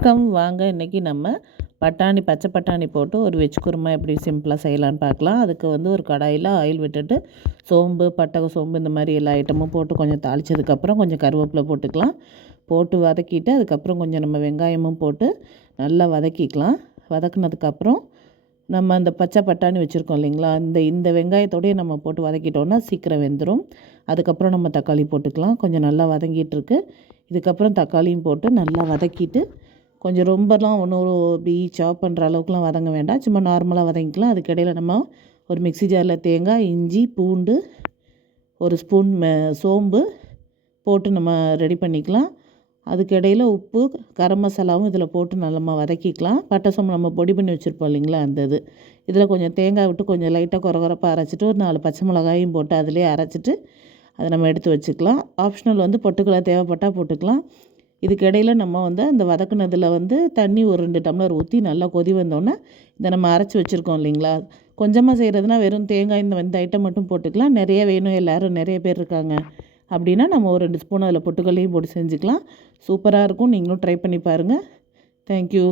வணக்கம். வாங்க இன்றைக்கி நம்ம பட்டாணி பச்சை பட்டாணி போட்டு ஒரு வெஜ் குருமா எப்படி சிம்பிளாக செய்யலான்னு பார்க்கலாம். அதுக்கு வந்து ஒரு கடாயில் ஆயில் விட்டுட்டு சோம்பு பட்டை சோம்பு இந்த மாதிரி எல்லா ஐட்டமும் போட்டு கொஞ்சம் தாளித்ததுக்கப்புறம் கொஞ்சம் கருவேப்பிலை போட்டுக்கலாம். போட்டு வதக்கிட்டு அதுக்கப்புறம் கொஞ்சம் நம்ம வெங்காயமும் போட்டு நல்லா வதக்கிக்கலாம். வதக்குனதுக்கப்புறம் நம்ம அந்த பச்சை பட்டாணி வச்சுருக்கோம் இல்லைங்களா? இந்த இந்த வெங்காயத்தோடய நம்ம போட்டு வதக்கிட்டோன்னா சீக்கிரம் வெந்துடும் அதுக்கப்புறம் நம்ம தக்காளி போட்டுக்கலாம். கொஞ்சம் நல்லா வதங்கிட்டுருக்கு இதுக்கப்புறம் தக்காளியும் போட்டு நல்லா வதக்கிட்டு கொஞ்சம் ரொம்பலாம் ஒன்றும் பீ சாப் பண்ணுற அளவுக்குலாம் வதங்க வேண்டாம். சும்மா நார்மலாக வதங்கிக்கலாம். அதுக்கிடையில் நம்ம ஒரு மிக்சி ஜாரில் தேங்காய் இஞ்சி பூண்டு ஒரு ஸ்பூன் சோம்பு போட்டு நம்ம ரெடி பண்ணிக்கலாம். அதுக்கிடையில் உப்பு கரம் மசாலாவும் இதில் போட்டு நல்லா வதக்கிக்கலாம். பட்டை சோம்பு நம்ம பொடி பண்ணி வச்சுருப்போம் இல்லைங்களா அந்த இது. இதில் கொஞ்சம் தேங்காய் விட்டு கொஞ்சம் லைட்டாக குறகுறப்பாக அரைச்சிட்டு ஒரு நாலு பச்சை மிளகாயும் போட்டு அதிலே அரைச்சிட்டு அதை நம்ம எடுத்து வச்சுக்கலாம். ஆப்ஷனல் வந்து பொட்டுக்கலை தேவைப்பட்டால் போட்டுக்கலாம். இதுக்கிடையில் நம்ம வந்து அந்த வதக்குனதில் வந்து தண்ணி ஒரு ரெண்டு டம்ளர் ஊற்றி நல்லா கொதி வந்தோன்னே இதை நம்ம அரைச்சி வச்சுருக்கோம் இல்லைங்களா? கொஞ்சமாக செய்கிறதுனா வெறும் தேங்காய் இந்த இந்த ஐட்டம் மட்டும் போட்டுக்கலாம். நிறைய வேணும் எல்லோரும் நிறைய பேர் இருக்காங்க. அப்படின்னா நம்ம ஒரு ரெண்டு ஸ்பூன் அதில் பொட்டுக்கல்லையும் போட்டு செஞ்சுக்கலாம். சூப்பராக இருக்கும். நீங்களும் ட்ரை பண்ணி பாருங்கள் தேங்க்யூ